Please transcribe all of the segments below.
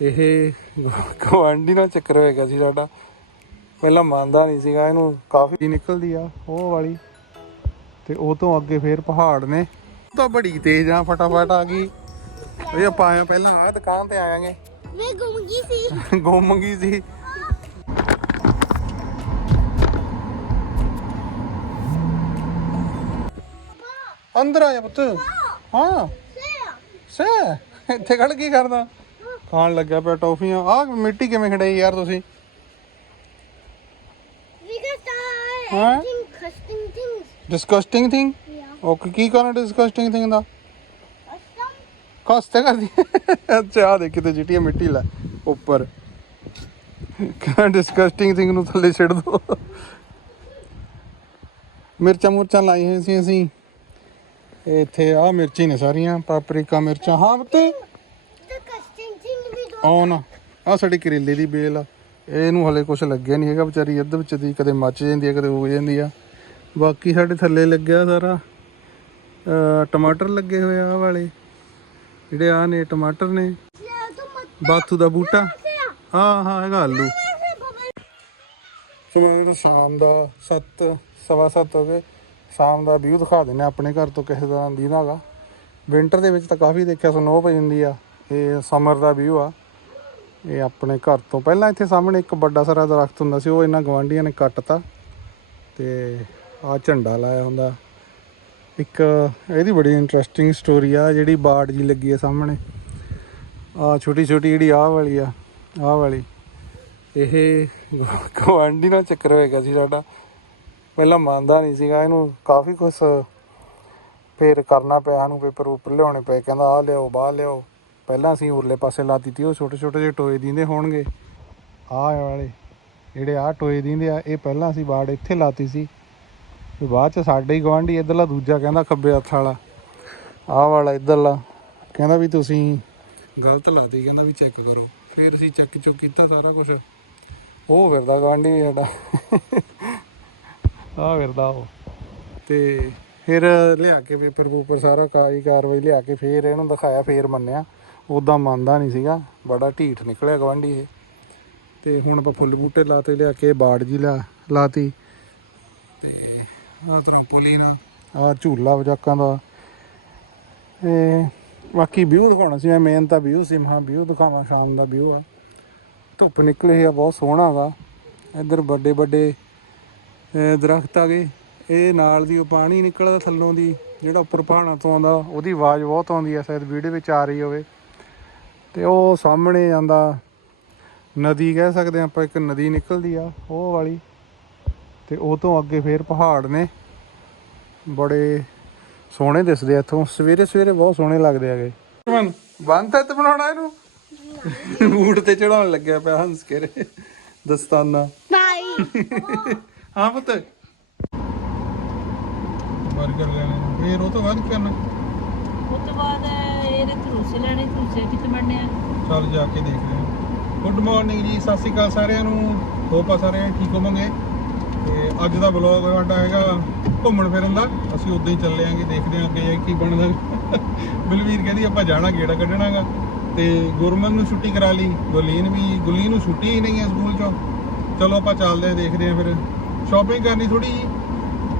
ਇਹ ਗਵਾਂਢੀ ਨਾਲ ਚੱਕਰ ਹੋਇਆ ਗਿਆ ਸੀ ਸਾਡਾ। ਪਹਿਲਾਂ ਮੰਨਦਾ ਨਹੀਂ ਸੀਗਾ ਇਹਨੂੰ ਕਾਫੀ ਨਿਕਲਦੀ ਆ ਉਹ ਵਾਲੀ। ਤੇ ਉਹ ਤੋਂ ਅੱਗੇ ਫੇਰ ਪਹਾੜ ਨੇ। ਤਾਂ ਬੜੀ ਤੇਜ਼ ਆ ਫਟਾਫਟ ਆ ਗਈ। ਇਹ ਆਪਾਂ ਆਏ ਪਹਿਲਾਂ ਆ ਦੁਕਾਨ ਤੇ ਆਵਾਂਗੇ ਮੈਂ ਗੁੰਮ ਗਈ ਸੀ। ਗੁੰਮ ਗਈ ਸੀ। ਅੰਦਰ ਆ ਜਾ ਪੁੱਤ। ਹਾਂ। ਸੇ ਇੱਥੇ ਖੜ ਕੀ ਕਰਦਾ? ਖਾਣ ਲੱਗਿਆ ਪਿਆ ਟੌਫੀਆਂ। ਆ ਮਿੱਟੀ ਕਿਵੇਂ ਖੜਾਈ ਯਾਰ ਤੁਸੀਂ. ਡਿਸਕਸਟਿੰਗ ਥਿੰਗ. ਓਕੇ ਕੀ ਕਰਨਾ ਡਿਸਕਸਟਿੰਗ ਥਿੰਗ ਦਾ? ਕਸਤੇ ਕਰਦੀ। ਅੱਛਾ ਆ ਦੇ ਕਿਤੇ ਚਿੱਟੀ ਮਿੱਟੀ ਲੈ ਉੱਪਰ। ਕਹਿੰਦਾ ਡਿਸਕਸਟਿੰਗ ਥਿੰਗ ਨੂੰ ਥੱਲੇ ਛੱਡ ਦੋ। ਮਿਰਚਾਂ ਮੁਰਚਾਂ ਲਾਈ ਹੋਈ ਸੀ ਅਸੀਂ। ਇੱਥੇ ਆ ਮਿਰਚੀ ਨੇ ਸਾਰੀਆਂ ਪਾਪਰਿਕਾ ਮਿਰਚਾਂ। ਹਾਂ ਪੁੱਤ The ਆਹ ਆ ਸਾਡੀ ਕਰੇਲੇ ਦੀ ਬੇਲ ਆ। ਇਹਨੂੰ ਹਲੇ ਕੁਝ ਲੱਗਿਆ ਨਹੀਂ ਹੈਗਾ ਵਿਚਾਰੀ ਅੱਧ ਵਿੱਚ ਦੀ ਕਦੇ ਮੱਚ ਜਾਂਦੀ ਹੈ ਕਦੇ ਹੋ ਜਾਂਦੀ ਆ। ਬਾਕੀ ਸਾਡੇ ਥੱਲੇ ਲੱਗਿਆ ਸਾਰਾ ਟਮਾਟਰ ਲੱਗੇ ਹੋਏ ਆ ਵਾਲੇ। ਜਿਹੜੇ ਆ ਨੇ ਟਮਾਟਰ ਨੇ। ਬਾਥੂ ਦਾ ਬੂਟਾ। ਹਾਂ ਹਾਂ ਹੈਗਾ ਆਲੂ। Hey, ਸ਼ਾਮ ਦਾ 7 ਸਵਾ ਸੱਤ ਹੋ ਗਏ। ਸ਼ਾਮ ਦਾ ਵਿਊ ਦਿਖਾ ਦਿੰਨੇ ਆਪਣੇ ਘਰ ਤੋਂ ਕਿਸੇ ਤਰ੍ਹਾਂ ਦੀ ਨਾਗਾ ਵਿੰਟਰ ਦੇ ਵਿੱਚ ਤਾਂ ਕਾਫੀ ਦੇਖਿਆ ਸਨੋ ਪਈ ਹੁੰਦੀ ਆ। ਇਹ ਸਮਰ ਦਾ ਵਿਊ ਆ। ਇਹ ਆਪਣੇ ਘਰ ਤੋਂ ਪਹਿਲਾਂ ਇੱਥੇ ਸਾਹਮਣੇ ਇੱਕ ਵੱਡਾ ਸਾਰਾ ਦਰਖਤ ਹੁੰਦਾ ਸੀ, ਉਹ ਇਹਨਾਂ ਗਵਾਂਢੀਆਂ ਨੇ ਕੱਟਤਾ ਤੇ ਆ ਝੰਡਾ ਲਾਇਆ ਹੁੰਦਾ। ਇੱਕ ਇਹਦੀ ਬੜੀ ਇੰਟਰਸਟਿੰਗ ਸਟੋਰੀ ਆ, ਜਿਹੜੀ ਬਾੜ ਜੀ ਲੱਗੀ ਆ ਸਾਹਮਣੇ। ਆ ਛੋਟੀ ਛੋਟੀ ਜਿਹੜੀ ਆਹ ਵਾਲੀ ਆ, ਆਹ ਵਾਲੀ। ਇਹ ਗਵਾਂਢੀ ਨਾਲ ਚੱਕਰ ਹੋਇਆ ਗਿਆ ਸੀ ਸਾਡਾ। ਪਹਿਲਾਂ ਮੰਨਦਾ ਨਹੀਂ ਸੀਗਾ, ਇਹਨੂੰ ਕਾਫੀ ਕੁਝ ਫੇਰ ਕਰਨਾ ਪਿਆ ਸਾਨੂੰ ਪੇਪਰ ਉੱਪਰ ਲਿਆਉਣੇ ਪਏ, ਕਹਿੰਦਾ ਆਹ ਲਿਆਓ ਬਾਹ ਲਿਆਓ। ਪਹਿਲਾਂ ਅਸੀਂ ਉਰਲੇ ਪਾਸੇ ਲਾਤੀ ਤੀ ਉਹ ਛੋਟੇ ਛੋਟੇ ਜਿਹੇ ਟੋਏ ਦਿੰਦੇ ਹੋਣਗੇ। ਆਹ ਵਾਲੇ, ਜਿਹੜੇ ਆਹ ਟੋਏ ਦਿੰਦੇ ਆ, ਇਹ ਪਹਿਲਾਂ ਅਸੀਂ ਬਾੜ ਇੱਥੇ ਲਾਤੀ ਸੀ। ਤੇ ਬਾਅਦ ਚ ਸਾਡੇ ਹੀ ਗਵਾਂਢੀ ਇਧਰਲਾ, ਦੂਜਾ ਕਹਿੰਦਾ ਖੱਬੇ ਹੱਥ ਵਾਲਾ। ਆਹ ਵਾਲਾ ਇਧਰਲਾ, ਕਹਿੰਦਾ ਵੀ ਤੁਸੀਂ ਗਲਤ ਲਾਤੀ, ਕਹਿੰਦਾ ਵੀ ਚੈੱਕ ਕਰੋ। ਫਿਰ ਅਸੀਂ ਚੈੱਕ ਚੁੱਕ ਕੀਤਾ ਸਾਰਾ ਕੁਝ ਉਹ ਫਿਰਦਾ ਗਵਾਂਢੀ ਵੀ ਸਾਡਾ। ਆਹ ਫਿਰਦਾ ਉਹ। ਤੇ ਫਿਰ ਲਿਆ ਕੇ ਪੇਪਰ ਪੂਪਰ ਸਾਰਾ ਕਾਈ ਕਾਰਵਾਈ ਲਿਆ ਕੇ ਫਿਰ ਇਹਨੂੰ ਦਿਖਾਇਆ, ਫਿਰ ਮੰਨਿਆ। ਉਦਾਂ ਮੰਨਦਾ ਨਹੀਂ ਸੀਗਾ। ਬੜਾ ਢੀਠ ਨਿਕਲਿਆ ਗਵਾਂਢੀ ਇਹ। ਤੇ ਹੁਣ ਆਪਾਂ ਫੁੱਲ ਬੂਟੇ ਲਾਤੇ, ਲਿਆ ਕੇ ਬਾੜ ਜੀ ਲਾ, ਲਾਤੀ। ਤੇ ਆਹ ਟਰਾਂਪੋਲੀਨ ਆ ਝੂਲਾ ਵਜਾਕਾਂ ਦਾ। ਇਹ ਬਾਕੀ ਵਿਊ ਦਿਖਾਉਣਾ ਸੀ ਮੈਂ ਮੇਨ ਤਾਂ ਵਿਊ ਸੀ। ਮਹਾ ਵਿਊ ਦਿਖਾਵਾਂ, ਸ਼ਾਮ ਦਾ ਵਿਊ ਆ। ਧੁੱਪ ਨਿਕਲੀ ਆ, ਬਹੁਤ ਸੋਹਣਾ ਗਾ ਇੱਧਰ ਵੱਡੇ ਵੱਡੇ ਦਰਖਤ ਆ ਗਏ। ਇਹ ਨਾਲ ਦੀ ਉਹ ਪਾਣੀ ਨਿਕਲਦਾ ਥੱਲੋਂ ਦੀ, ਜਿਹੜਾ ਉੱਪਰ ਪਹਾੜਾਂ ਤੋਂ ਆਉਂਦਾ, ਉਹਦੀ ਆਵਾਜ਼ ਬਹੁਤ ਆਉਂਦੀ ਆ, ਸ਼ਾਇਦ ਵੀਡੀਓ ਵਿੱਚ ਆ ਰਹੀ ਹੋਵੇ। ਤੇ ਉਹ ਸਾਹਮਣੇ ਆਂਦਾ ਨਦੀ ਕਹਿ ਸਕਦੇ ਹਾਂ ਆਪਾਂ ਇੱਕ ਨਦੀ ਨਿਕਲਦੀ ਆ ਉਹ ਵਾਲੀ। ਤੇ ਉਹ ਤੋਂ ਅੱਗੇ ਫੇਰ ਪਹਾੜ ਨੇ। ਬੜੇ ਸੋਹਣੇ ਦਿਸਦੇ ਆ ਇੱਥੋਂ। ਸਵੇਰੇ ਸਵੇਰੇ ਬਹੁਤ ਸੋਹਣੇ ਲੱਗਦੇ ਆਗੇ ਬੰਦ ਤੇ ਬਣਾਉਣਾ ਇਹਨੂੰ? ਬੂਟ ਤੇ ਚੜਾਉਣ ਲੱਗਿਆ ਪਿਆ ਹੰਸ ਕੇ ਰੇ ਦਸਤਾਨਾ। Bye. ਹਾਂ ਪੁੱਤ। ਬਰਗਰ ਲੈਣੇ ਫੇਰ ਉਹ ਤੋਂ ਬਾਅਦ ਕਰਨਾ? ਉਸ ਤੋਂ ਬਾਅਦ ਇਹਦੇ ਤਰੂਸੇ ਲੈਣੇ ਤਰੂਸੇ ਕਿੱਥੇ ਬਣਨੇ ਆ? ਚੱਲ ਜਾ ਕੇ ਦੇਖਦੇ ਹਾਂ ਗੁੱਡ ਮਾਰਨਿੰਗ ਜੀ, ਸਤਿ ਸ਼੍ਰੀ ਅਕਾਲ ਸਾਰਿਆਂ ਨੂੰ। ਹੋਪ ਆ ਸਾਰੇ ਠੀਕ ਹੋਵੋਗੇ। ਤੇ ਅੱਜ ਦਾ ਵਲੌਗ ਸਾਡਾ ਹੈਗਾ ਘੁੰਮਣ ਫਿਰਨ ਦਾ। ਅਸੀਂ ਉਦਾਂ ਹੀ ਚੱਲੇ ਆਂਗੇ, ਦੇਖਦੇ ਆਂ ਅੱਗੇ ਕੀ ਬਣਦਾ। ਬਲਵੀਰ ਕਹਿੰਦੀ ਆਪਾਂ ਜਾਣਾ, ਗੇੜਾ ਕੱਢਣਾਗਾ ਤੇ ਗੁਰਮਨ ਨੂੰ ਛੁੱਟੀ ਕਰਾ ਲਈ ਗੁਲੀਨ ਵੀ ਗੁਲੀਨ ਨੂੰ ਛੁੱਟੀ ਹੀ ਨਹੀਂ ਹੈ ਸਕੂਲ ਚੋਂ। ਚਲੋ ਆਪਾਂ ਚੱਲਦੇ ਆਂ, ਦੇਖਦੇ ਆਂ ਫਿਰ। ਸ਼ਾਪਿੰਗ ਕਰਨੀ ਥੋੜੀ ਜੀ।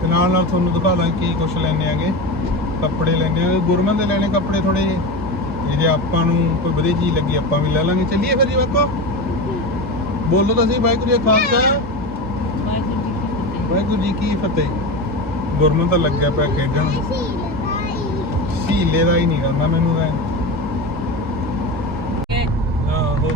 ਤੇ ਨਾਲ ਨਾਲ ਤੁਹਾਨੂੰ ਦਿਖਾ ਦਾਂ ਕੀ ਕੁਝ ਲੈਣੇ ਆਗੇ। ਕੱਪੜੇ ਲੈਣੇ ਗੁਰਮਨ ਦੇ ਲੈਣੇ ਕੱਪੜੇ ਥੋੜੇ ਜਿਹੇ? ਜੇ ਆਪਾਂ ਨੂੰ ਕੋਈ ਵਧੀਆ ਚੀਜ਼ ਲੱਗੀ ਆਪਾਂ ਵੀ ਲੈ ਲਾਂਗੇ। ਚੱਲੀਏ ਫਿਰ ਜੀ ਵੇਖੋ ਬੋਲੋ ਤਾਂ ਸਹੀ ਵਾਹਿਗੁਰੂ ਜੀ ਕਾ ਖਾਲਸਾ। ਵਾਹਿਗੁਰੂ ਜੀ ਵਾਹਿਗੁਰੂ ਜੀ ਕੀ ਫਤਿਹ। ਗੁਰਮਨ ਤਾਂ ਲੱਗਿਆ ਪਿਆ ਖੇਡਣ. ਹੀਲੇ ਦਾ ਹੀ। ਨਹੀਂ ਕਰਨਾ ਮੈਨੂੰ ਤਾਂ ਆਹੋ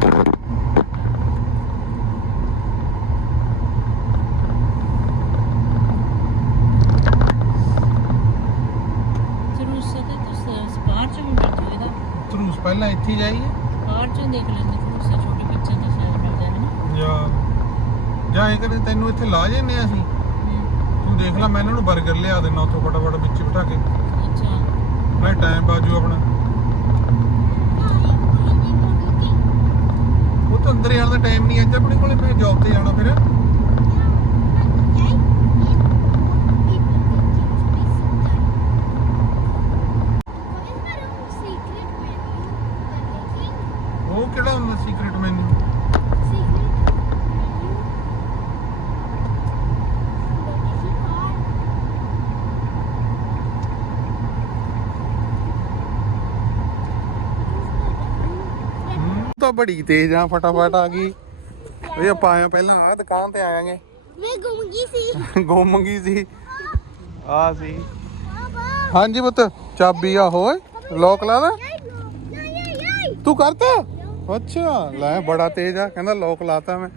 ਤਰੂਸੇ ਤੇ ਤੁਸੀਂ ਸਪਾਰ ਚ ਵੀ ਮਿਲ ਜੂਗਾ ਪਹਿਲਾਂ ਇੱਥੇ ਜਾਈਏ। ਸਪਾਰ ਚ ਦੇਖ ਲੈਂਦੇ ਤਰੂਸੇ ਛੋਟੇ ਬੱਚਿਆਂ ਦਾ ਸ਼ਾਇਦ ਮਿਲ ਜਾਵੇ ਨਾ। ਜਾਂ ਜਾਂ ਇਹ ਕਰੇ ਤੈਨੂੰ ਇੱਥੇ ਲਾ ਜੰਨੇ ਅਸੀਂ? ਹਮ, ਤੂੰ ਦੇਖ ਲੈ ਮੈਂ ਇਹਨਾਂ ਨੂੰ 버ਗਰ ਲਿਆ ਦੇਣਾ ਉੱਥੋਂ ਫਟਾਫਟ ਵਿੱਚ ਬਿਠਾ ਕੇ। ਅੱਛਾ। ਮੈਂ ਟਾਈਮ ਬਾਜੂ ਆਪਣਾ। ਉਹ ਤਾਂ ਅੰਦਰ ਜਾਣ ਦਾ ਟਾਈਮ ਨਹੀਂ ਅੱਜ ਆਪਣੇ ਕੋਲੇ ਫਿਰ ਜੌਬ ਤੇ ਜਾਣਾ ਫਿਰ ਉਹ ਕਿਹੜਾ ਕਿਹੜਾ ਹੁੰਦਾ ਸੀਕ੍ਰੀਟ ਮੈਨੂ ਤਾਂ ਬੜੀ ਤੇਜ਼ ਆ ਫਟਾਫਟ ਆ ਗਈ। ਇਹ ਆਪਾਂ ਹਾਂ ਪਹਿਲਾਂ ਆ ਦੁਕਾਨ ਤੇ ਆਵਾਂਗੇ ਮੈਂ ਗੁੰਮ ਗਈ ਸੀ। ਗੁੰਮ ਗਈ ਸੀ। ਆ ਸੀ। ਹਾਂਜੀ ਪੁੱਤ ਚਾਬੀ ਆ ਹੋਏ। ਲੋਕ ਲਾ ਯਾਈ ਤੂੰ ਕਰਤਾ? ਅੱਛਾ ਲੈ ਬੜਾ ਤੇਜ਼ ਆ। ਕਹਿੰਦਾ ਲੋਕ ਲਾਤਾ ਮੈਂ।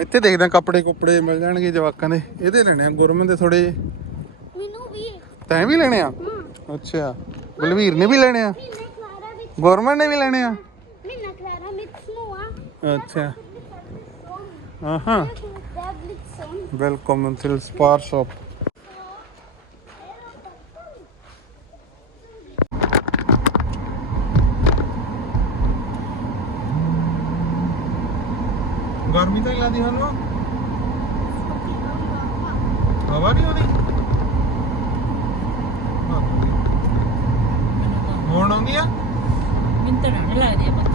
ਇੱਥੇ ਦੇਖਦੇ ਕੱਪੜੇ ਕੁੱਪੜੇ ਮਿਲ ਜਾਣਗੇ ਜਵਾਕਾਂ ਦੇ। ਇਹਦੇ ਲੈਣੇ ਆ ਗੁਰਮਨ ਦੇ ਥੋੜੇ ਮੈਨੂੰ ਵੀ। ਤੈਂ ਵੀ ਲੈਣੇ ਆ? ਅੱਛਾ ਬਲਵੀਰ ਨੇ ਵੀ ਲੈਣੇ ਆ? ਗੁਰਮਨ ਨੇ ਵੀ ਲੈਣੇ ਆ? ਮੈਂ ਕਲਾਰਾ ਵਿੱਚ ਨੂੰ ਆ। ਅੱਛਾ। ਆਹਾਂ। ਵੈਲਕਮ ਟੂ ਸਪਾਰ ਸ਼ਾਪ ਗਰਮੀ ਤਾਂ ਨਹੀਂ ਲੱਗਦੀ ਸਾਨੂੰ ਹਵਾ ਨਹੀਂ ਆਉਂਦੀ ਹੁਣ ਆਉਂਦੀ ਆ ਮੈਨੂੰ ਤਾਂ ਡਰ ਲੱਗਦੀ ਆ ਪੁੱਤ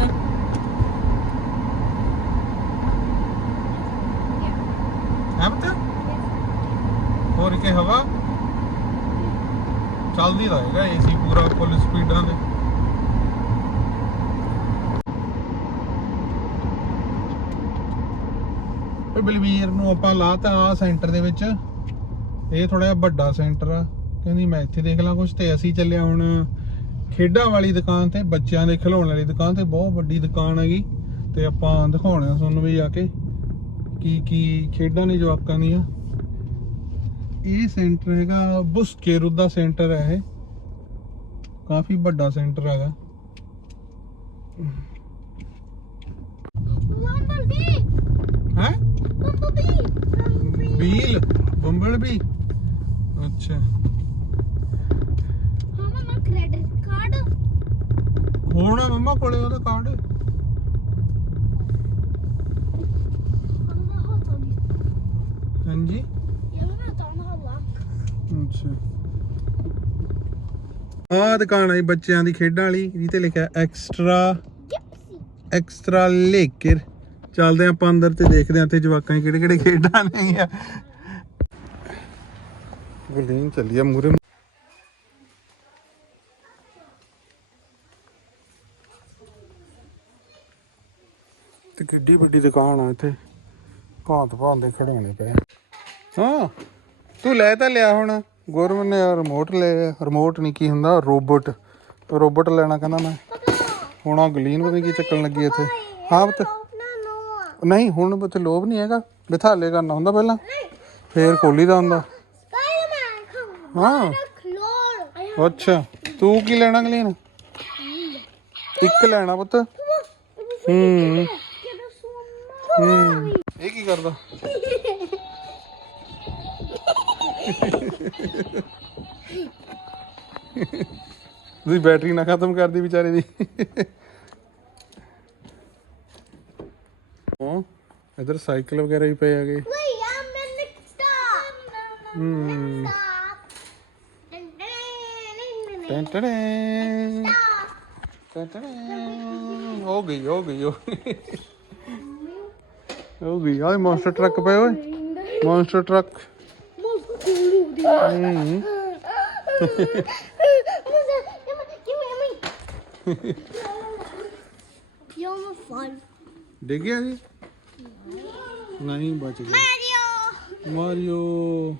ਹੈ ਪਤਾ ਹੋਰ ਕੀ ਹਵਾ ਚੱਲਦੀ ਰਹੇਗਾ ਏਸੀ ਪੂਰਾ ਫੁੱਲ ਸਪੀਡਾਂ ਤੇ ਇਹ ਬਲਵੀਰ ਨੂੰ ਆਪਾਂ ਲਾਤਾ ਆ ਸੈਂਟਰ ਦੇ ਵਿੱਚ। ਇਹ ਥੋੜਾ ਜਿਹਾ ਵੱਡਾ ਸੈਂਟਰ ਆ। ਕਹਿੰਦੀ, ਮੈਂ ਇੱਥੇ ਦੇਖ ਲਾਂ ਕੁਝ ਤੇ ਅਸੀਂ ਚੱਲਿਆ ਹੁਣ ਖੇਡਾਂ ਵਾਲੀ ਦੁਕਾਨ ਤੇ, ਬੱਚਿਆਂ ਦੇ ਖਿਡੌਣ ਵਾਲੀ ਦੁਕਾਨ ਤੇ। ਬਹੁਤ ਵੱਡੀ ਦੁਕਾਨ ਹੈਗੀ ਤੇ ਆਪਾਂ ਦਿਖਾਉਣੇ ਆ ਤੁਹਾਨੂੰ ਵੀ ਜਾ ਕੇ ਕੀ ਕੀ ਖੇਡਾਂ ਨੇ ਜਵਾਕਾਂ ਦੀਆਂ। ਇਹ ਸੈਂਟਰ ਹੈਗਾ, ਬੁਸਕੇਰੂ ਦਾ ਸੈਂਟਰ ਹੈ ਇਹ। ਕਾਫੀ ਵੱਡਾ ਸੈਂਟਰ ਹੈਗਾ। ਬੰਬਲਬੀ ਹੈ? ਬੰਬਲਬੀ ਬੀਲ ਬੰਬਲ ਵੀ। ਅੱਛਾ। ਮਾਮਾ ਮੈਂ ਕ੍ਰੈਡਿਟ ਕਾਰਡ ਹੋਣਾ ਮੰਮਾ ਕੋਲੇ ਉਹਦਾ ਕਾਰਡ ਹਾਂਜੀ। ਨਾ ਅੱਛਾ। ਆਹ ਦੁਕਾਨ ਆਈ ਬੱਚਿਆਂ ਦੀ ਖੇਡਾਂ ਵਾਲੀ ਜਿਹਤੇ ਲਿਖਿਆ ਐਕਸਟਰਾ ਐਕਸਟਰਾ ਲੇਕਰ ਚੱਲਦੇ ਆਪਾਂ ਅੰਦਰ ਤੇ ਦੇਖਦੇ ਆਂ ਤੇ ਜਵਾਕਾਂ ਕਿਹੜੇ ਕਿਹੜੇ ਖੇਡਾਂ ਨੇ ਆ। ਗੁਲੀਨ ਚੱਲੀ ਆ ਮੂਰੇ ਤੇ ਕਿੱਡੀ ਵੱਡੀ ਦੁਕਾਨ ਆ ਇੱਥੇ। ਭਾਂਤ ਭਾਂਤ ਦੇ ਖਿਡੌਣੇ ਪਏ। ਹਾਂ, ਤੂੰ ਲੈ ਤਾਂ ਲਿਆ ਹੁਣ। ਗੁਰਮਨ ਨੇ ਰਿਮੋਟ ਲੈ ਰਿਮੋਟ ਨਹੀਂ ਕੀ ਹੁੰਦਾ ਰੋਬੋਟ ਰੋਬੋਟ ਲੈਣਾ ਕਹਿੰਦਾ ਮੈਂ। ਹੁਣ ਆ ਗਲੀਨ ਪਤਾ ਨੀ ਕੀ ਚੱਕਣ ਲੱਗੀ ਇੱਥੇ। ਹਾਂ ਬਤ ਨਹੀਂ, ਹੁਣ ਬਤ ਲੋਭ ਨਹੀਂ ਹੈਗਾ। ਬਿਥਾਲੇ ਕਰਨਾ ਹੁੰਦਾ ਪਹਿਲਾਂ। ਫੇਰ ਖੋਲੀ ਦਾ ਹੁੰਦਾ। ਹਾਂ। ਅੱਛਾ। ਤੂੰ ਕੀ ਲੈਣਾ ਗਲੀਨ? ਇੱਕ ਲੈਣਾ ਪੁੱਤ। ਹੂੰ। ਹੂੰ। ਇਹ ਕੀ ਕਰਦਾ? ਤੁਸੀਂ ਬੈਟਰੀ ਨਾ ਖਤਮ ਕਰਦੀ ਵਿਚਾਰੇ ਦੀ। ਉਹ ਇਧਰ ਸਾਈਕਲ ਵਗੈਰਾ ਵੀ ਪਏ ਹੈਗੇ। Wait, I'm in the stop. ਹੂੰ। Stop. ਟੈਂ ਟੜੈਂ ਟੈਂ ਟੜੈਂ ਹੋ ਗਈ ਹੋ ਗਈ ਹੋ ਗਈ। ਹੋ ਗਈ। ਆਹ ਮੌਨਸਟਰ ਟਰੱਕ ਪਏ ਓਏ। Monster truck. Hmm. ਡਿੱਗ ਗਿਆ ਜੀ ਨਹੀਂ ਬਚ ਗਿਆ ਮਾਰੀਓ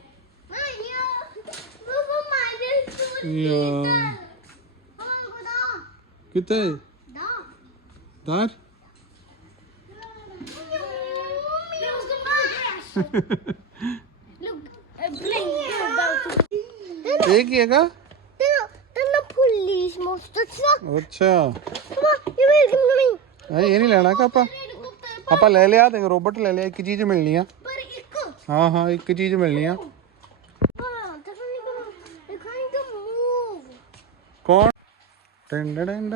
ਯਾ ਕਿਤੇ ਦਾਰ Ha ha ha. ਇਹ ਕੀ ਹੈਗਾ Then the police monster truck. ਅੱਛਾ Come on, you will give me. ਨਹੀਂ ਇਹ ਨਹੀਂ ਲੈਣਾ ਕਿ ਆਪਾਂ ਆਪਾਂ ਲੈ ਲਿਆ ਤੇ ਰੋਬੋਟ ਲੈ ਲਿਆ ਇੱਕ ਚੀਜ਼ ਮਿਲਣੀ ਆ ਪਰ ਇੱਕ ਹਾਂ ਹਾਂ ਇੱਕ ਚੀਜ਼ ਮਿਲਣੀ ਆ ਹਾਂ that's only gonna they're trying to move. ਕੌਣ ਟੰ ਡੰ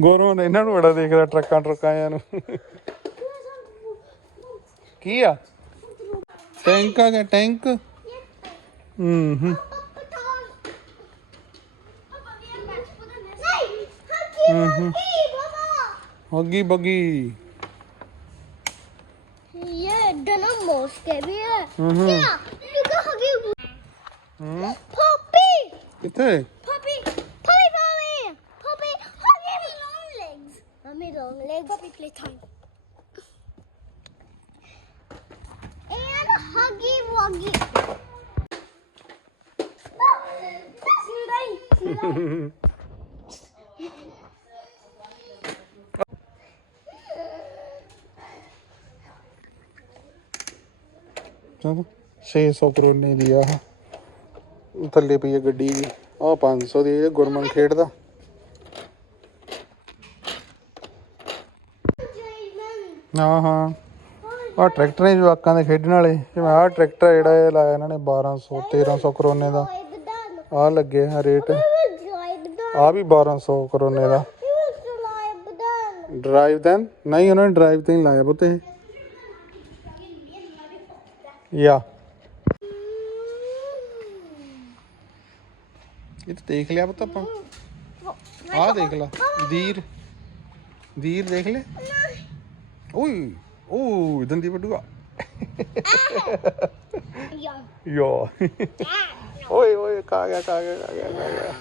ਗੋਰੂਆਂ ਨੇ ਇਹਨਾਂ ਨੂੰ ਬੜਾ ਦੇਖਦਾ ਟਰੱਕਾਂ ਟਰੱਕਾਂ ਆਂ ਨੂੰ। ਕੀ ਆ? ਟੈਂਕ ਆ ਗਿਆ ਟੈਂਕ? ਹੂੰ ਹੂੰ ਹੱਗੀ ਬੱਗੀ। ਇਹ ਡਨਾ ਮੋਸਕੇ ਵੀ ਹੈ ਹੂੰ ਹੂੰ ਹੱਗੀ ਪੋਪੀ ਕਿੱਥੇ long legs. Puppy playtime. And huggy wuggy. ਚਲੋ 600 ਕਰੋਨੇ ਦੀ ਆ ਆਹ। ਥੱਲੇ ਪਈ ਹੈ ਗੱਡੀ ਦੀ ਆ 500 ਦੀ ਇਹ ਗੁਰਮਨ ਖੇਡਦਾ ਹਾਂ ਹਾਂ। ਆ ਟਰੈਕਟਰ ਨੇ ਜਵਾਕਾਂ ਦੇ ਖੇਡਣ ਵਾਲੇ। ਜਿਵੇਂ ਆਹ ਟਰੈਕਟਰ ਜਿਹੜਾ ਇਹ ਲਾਇਆ ਇਹਨਾਂ ਨੇ 1200 1300 ਕਰੋਨੇ ਦਾ। ਆ ਲੱਗੇ ਆ ਰੇਟ। ਆ ਵੀ 1200 ਕਰੋਨੇ ਦਾ। ਡਰਾਈਵ ਦੈਨ ਨਹੀਂ ਉਹਨਾਂ ਨੇ ਡਰਾਈਵ ਤੇ ਹੀ ਲਾਇਆ ਇਹ। ਯਾ। ਇਹ ਤਾਂ ਦੇਖ ਲਿਆ ਪੁੱਤ ਆਪਾਂ। ਆਹ ਦੇਖ ਲਾ। ਦੀਰ। ਦੀਰ ਦੇਖ ਲੈ। ਓਏ ਓ ਦੰਦੀ ਵੱਡੂਆ ਯੋ ਓਏ ਓਏ ਕਾ ਗਿਆ ਕਾ ਗਿਆ ਕਾ ਗਿਆ ਕਾ ਗਿਆ